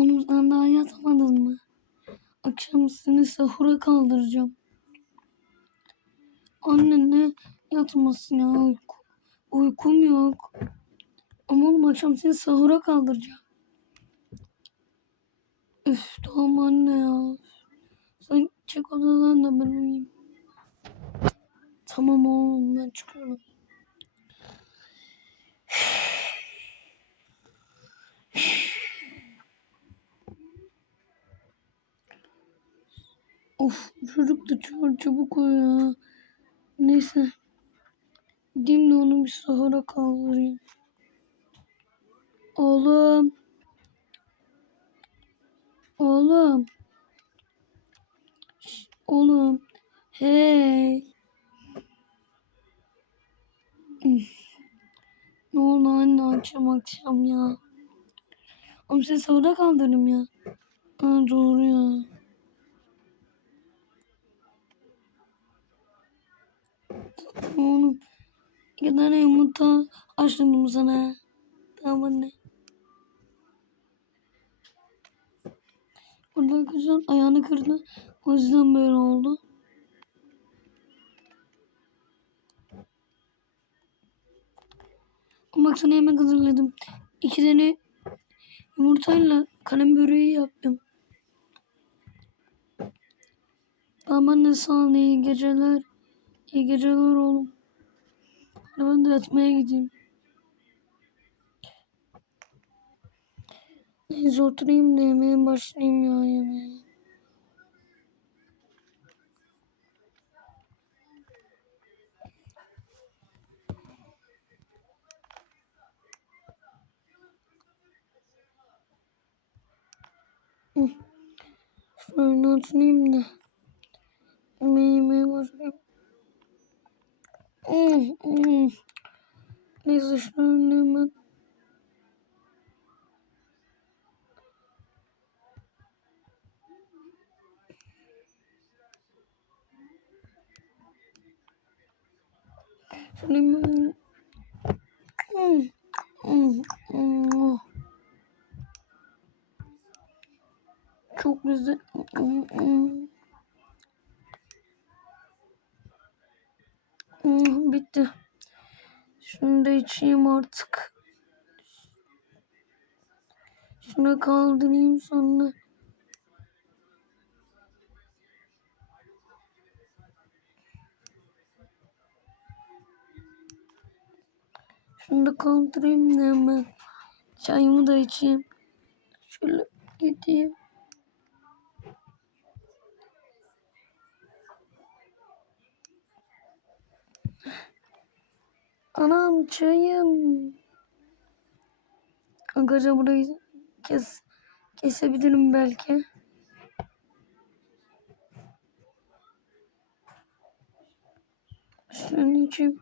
Sen daha yatmadın mı? Akşam seni sahura kaldıracağım. Anne ne yatmasın ya uyku, uykum yok. Ama oğlum akşam seni sahura kaldıracağım. Üf tamam anne ya. Sen çık odadan da ben uyuyayım. Tamam oğlum ben çıkıyorum. Of çocuk da çok çabuk uyuyor. ya. Neyse. Gideyim de onu bir sahura kaldırayım. Oğlum. Oğlum. Şş, oğlum. Hey. Ne oldu anne akşam akşam ya. Oğlum seni sahura kaldırdım ya. Aa, doğru ya. Oğlum. İki tane yumurta açtım sana. Tamam anne. Orada kızın ayağını kırdı. O yüzden böyle oldu. Bak sana yemek hazırladım. İki tane yumurtayla kalem böreği yaptım. Tamam anne sağ ol. iyi geceler. İyi geceler oğlum. Ben de yatmaya gideyim. Neyse oturayım da yemeğe başlayayım ya yemeğe. Şöyle oturayım da yemeği yemeye başlayayım. Neyse hmm, hmm. Çok güzel. Hmm, hmm. Hmm, bitti. Şunu da içeyim artık. Şunu kaldırayım sonra. Şunu da kaldırayım da hemen. Çayımı da içeyim. Şöyle gideyim. Anam çayım. Arkadaşlar burayı kes, kesebilirim belki. Şunu içeyim.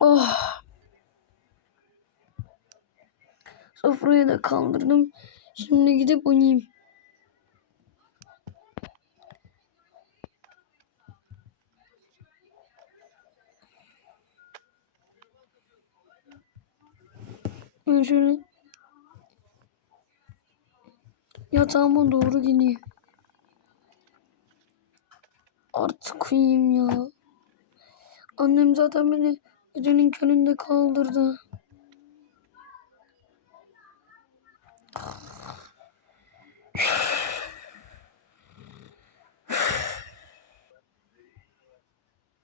Oh. Sofrayı da kaldırdım. Şimdi gidip uyuyayım. Ben yatağıma doğru gideyim. Artık uyuyayım ya. Annem zaten beni gecenin köründe kaldırdı.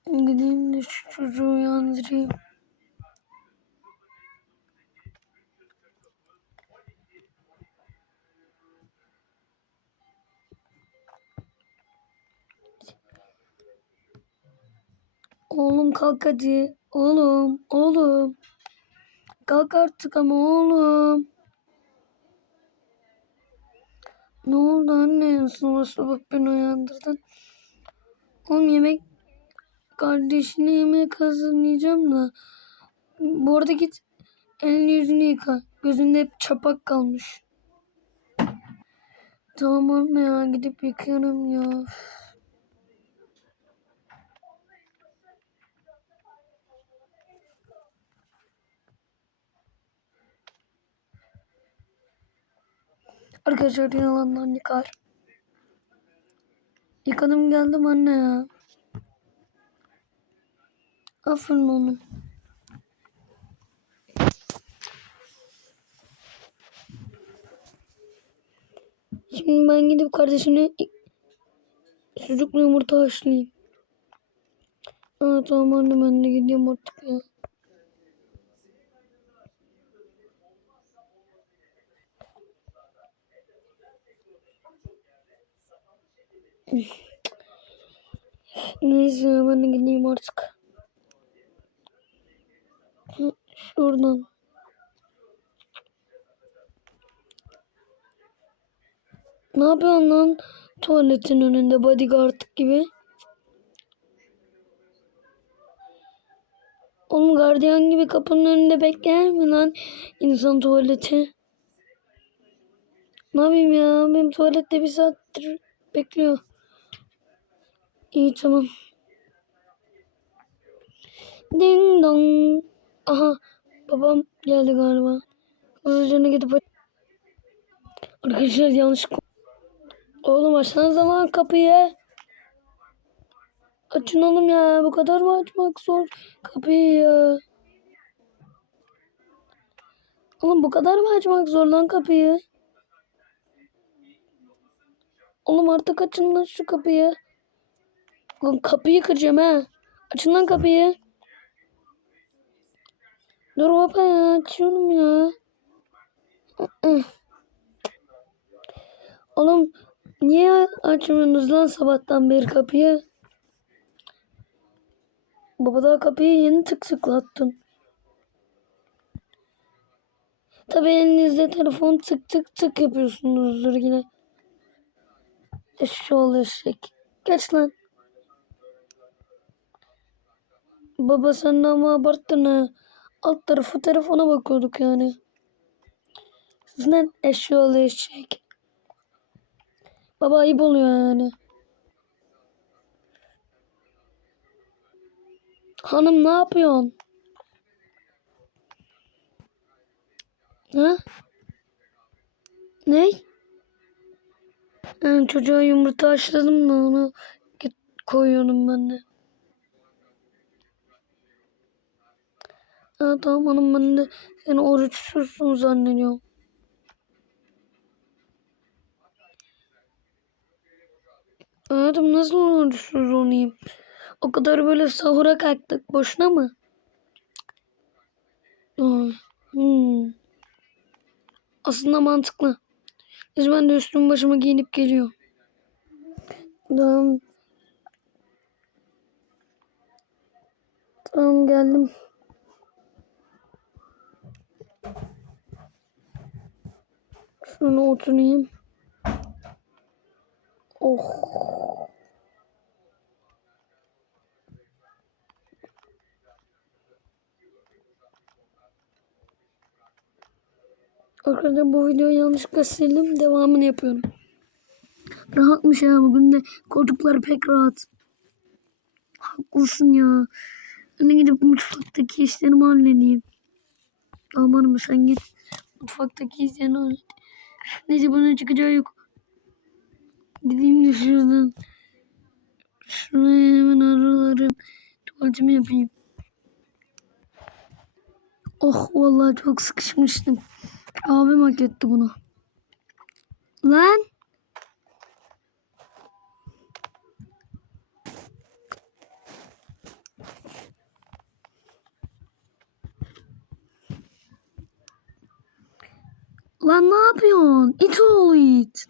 Gideyim de şu çocuğu uyandırayım. Kalk hadi. Oğlum, oğlum. Kalk artık ama oğlum. Ne oldu anne? Sabah sabah beni uyandırdın. Oğlum yemek kardeşine yemek hazırlayacağım da. Bu arada git elini yüzünü yıka. Gözünde hep çapak kalmış. Tamam anne ya gidip yıkıyorum ya. Arkadaşlar yalandan yıkar. Yıkadım geldim anne ya. Aferin oğlum. Şimdi ben gidip kardeşine sucuklu yumurta haşlayayım. Aa, tamam anne ben de gidiyorum artık ya. Neyse ben de gideyim artık. Şuradan. Ne yapıyorsun lan? Tuvaletin önünde bodyguard gibi. Oğlum gardiyan gibi kapının önünde bekler mi lan insan tuvaleti? Ne yapayım ya? Benim tuvalette bir saattir bekliyor. İyi tamam. Ding dong. Aha babam geldi galiba. Hızlıca gidip aç- Arkadaşlar yanlış Oğlum açsana zaman kapıyı. Açın oğlum ya. Bu kadar mı açmak zor? Kapıyı ya. Oğlum bu kadar mı açmak zor lan kapıyı? Oğlum artık açın lan şu kapıyı. Oğlum kapıyı kıracağım ha. Açın lan kapıyı. Dur baba ya. Açıyorum ya. Oğlum niye açmıyorsunuz lan sabahtan beri kapıyı? Baba daha kapıyı yeni tık tıklattın. Tabii elinizde telefon tık tık tık yapıyorsunuzdur yine. Eşşoğlu eşek. Geç lan. Baba sen de ama abarttın ha. Alt tarafı telefona bakıyorduk yani. Siz lan eşşoğlu eşek. Baba ayıp oluyor yani. Hanım ne yapıyorsun? Ha? Ne? Yani çocuğa yumurta haşladım da onu koyuyorum ben de. Ha, tamam hanım ben de seni oruçsuzsun zannediyorum. Hayatım nasıl oruçsuz olayım? O kadar böyle sahura kalktık boşuna mı? Hmm. Aslında mantıklı. Biz ben de üstüm başıma giyinip geliyor. Tamam. Tamam geldim. Şuna oturayım. Oh. Arkadaşlar bu videoyu yanlışlıkla sildim. Devamını yapıyorum. Rahatmış ya bugün de koltuklar pek rahat. Haklısın ya. De gidip mutfaktaki işlerimi halledeyim. Amanım sen git. Mutfaktaki işlerini hallet. Neyse bana çıkacağı yok. Gideyim de şuradan. Şuraya hemen aralarım. Tuvaletimi yapayım. Oh vallahi çok sıkışmıştım. Abim hak etti bunu. Lan. Lan ne yapıyorsun? İt oğlu it.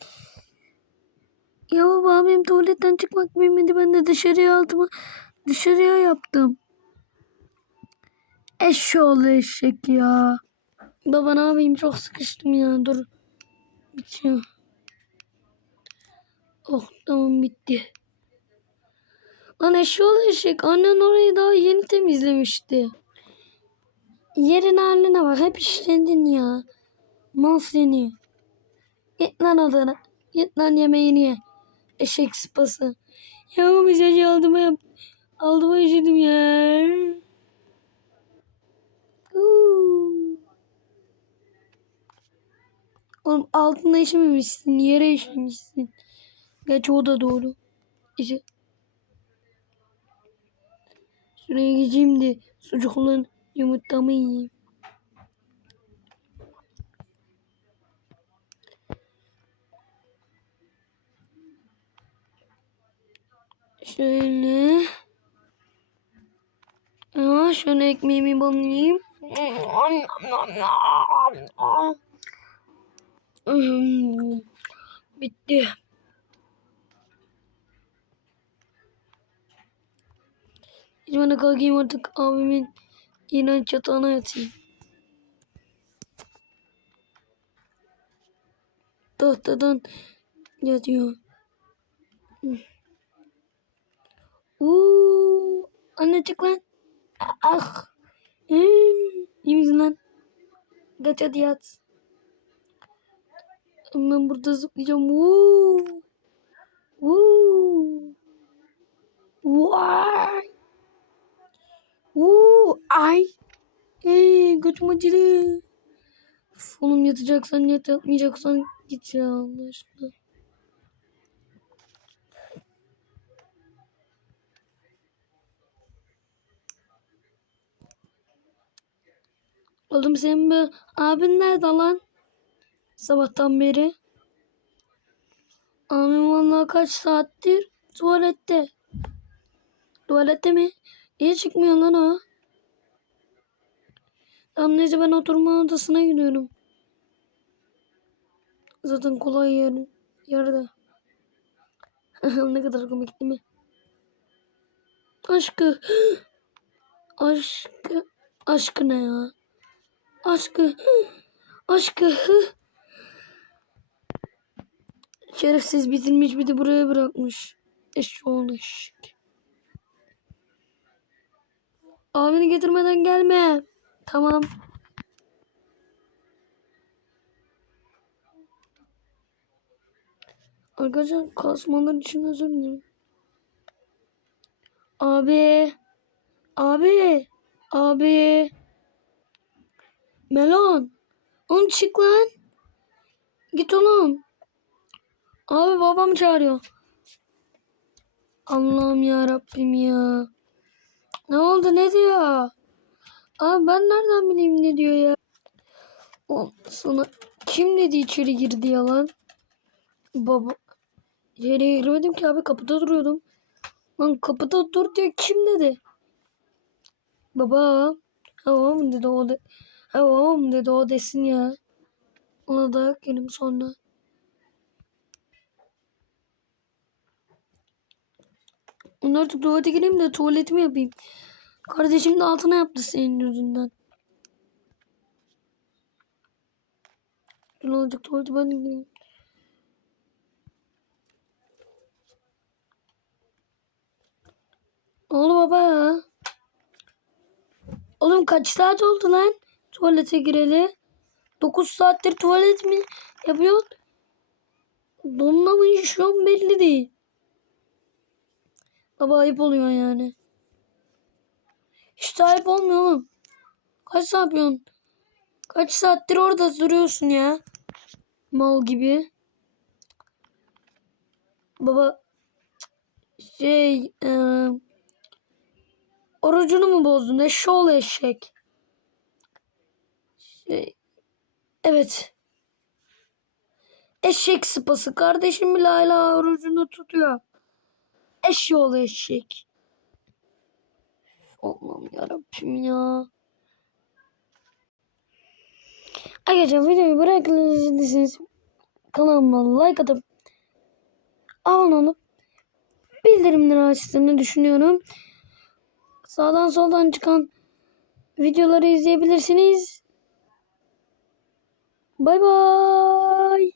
Ya baba benim tuvaletten çıkmak bilmedi. Ben de dışarıya altıma dışarıya yaptım. Eşşoğlu eşek ya. Baba ne yapayım çok sıkıştım ya dur. Bitiyor. Oh tamam bitti. Lan eşşoğlu eşek annen orayı daha yeni temizlemişti. Yerin haline bak hep işlendin ya. Mal seni. Git lan odana. Git lan yemeğini ye. Eşek sıpası. Ya mesajı aldıma yap. Aldıma üşüdüm ya. Uuu. Oğlum altında işememişsin. Yere işemişsin. Gerçi o da doğru. İşte. Şuraya gideyim de sucukların yumurtamı yiyeyim. Şöyle. Ya şöyle ekmeğimi banlayayım. Hmm, Bitti. Şimdi ben de kalkayım artık abimin iğrenç yatağına yatayım. Tahtadan yatıyor. Hmm. Uuu. Anne çık lan. Ah. Hmm. Lan? Kaç hadi yat. Ben burada zıplayacağım. Woo. Woo. Vay. Woo. Ay. Hey, götüm acıdı. Oğlum yatacaksan yat yatmayacaksan git ya Allah aşkına. Oğlum senin bu abin nerede lan? Sabahtan beri. Abim vallahi kaç saattir tuvalette. Tuvalette mi? Niye çıkmıyor lan o? Tamam neyse ben oturma odasına gidiyorum. Zaten kolay yer, yerde. ne kadar komik değil mi? Aşkı. Aşkı. Aşkı ne ya? Aşkı. Aşkı. Şerefsiz bitirmiş bir de buraya bırakmış. Eşşoğlu eşek. Abini getirmeden gelme. Tamam. Arkadaşlar kasmalar için özür dilerim. Abi. Abi. Abi. Melon. Oğlum çık lan. Git oğlum. Abi babam çağırıyor. Allah'ım ya Rabbim ya. Ne oldu ne diyor? Abi ben nereden bileyim ne diyor ya? O sana kim dedi içeri girdi yalan? Baba. İçeriye girmedim ki abi kapıda duruyordum. Lan kapıda dur diye kim dedi? Baba. Ha babam dedi o de. Babam dedi o desin ya. Ona dayak yedim sonra. Ben artık tuvalete gireyim de tuvaletimi yapayım. Kardeşim de altına yaptı senin yüzünden. Ne olacak tuvalete ben de gireyim. Ne oldu baba ya? Oğlum kaç saat oldu lan? Tuvalete gireli. 9 saattir tuvalet mi yapıyorsun? Donla mı işiyorsun belli değil. Baba ayıp oluyor yani. Hiç ayıp olmuyor oğlum. Kaç saat yapıyorsun? Kaç saattir orada duruyorsun ya? Mal gibi. Baba şey e, orucunu mu bozdun? Eşşoğlu eşek. Şey, evet. Eşek sıpası. Kardeşim bile hala orucunu tutuyor. Eşşoğlu eşek. Allah'ım yarabbim ya. Arkadaşlar videoyu bırakırsınız. Kanalıma like atıp abone olup bildirimleri açtığını düşünüyorum. Sağdan soldan çıkan videoları izleyebilirsiniz. Bay bay.